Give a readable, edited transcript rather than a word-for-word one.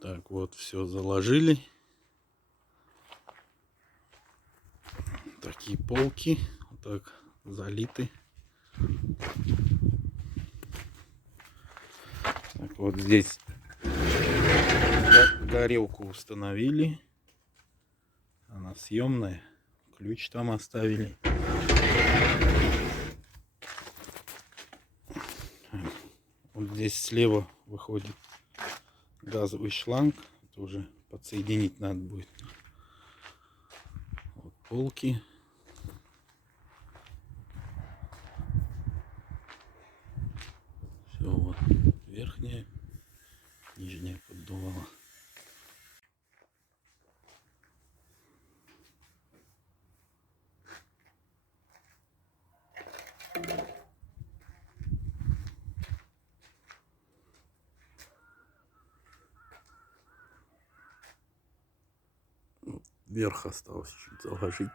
Так, вот все заложили. Такие полки. Вот так залиты. Так, вот здесь горелку установили. Она съемная. Ключ там оставили. Вот здесь слева выходит газовый шланг. Это уже подсоединить надо будет. Вот полки. Все, вот верхняя, нижняя поддувала. Верх осталось чуть заложить.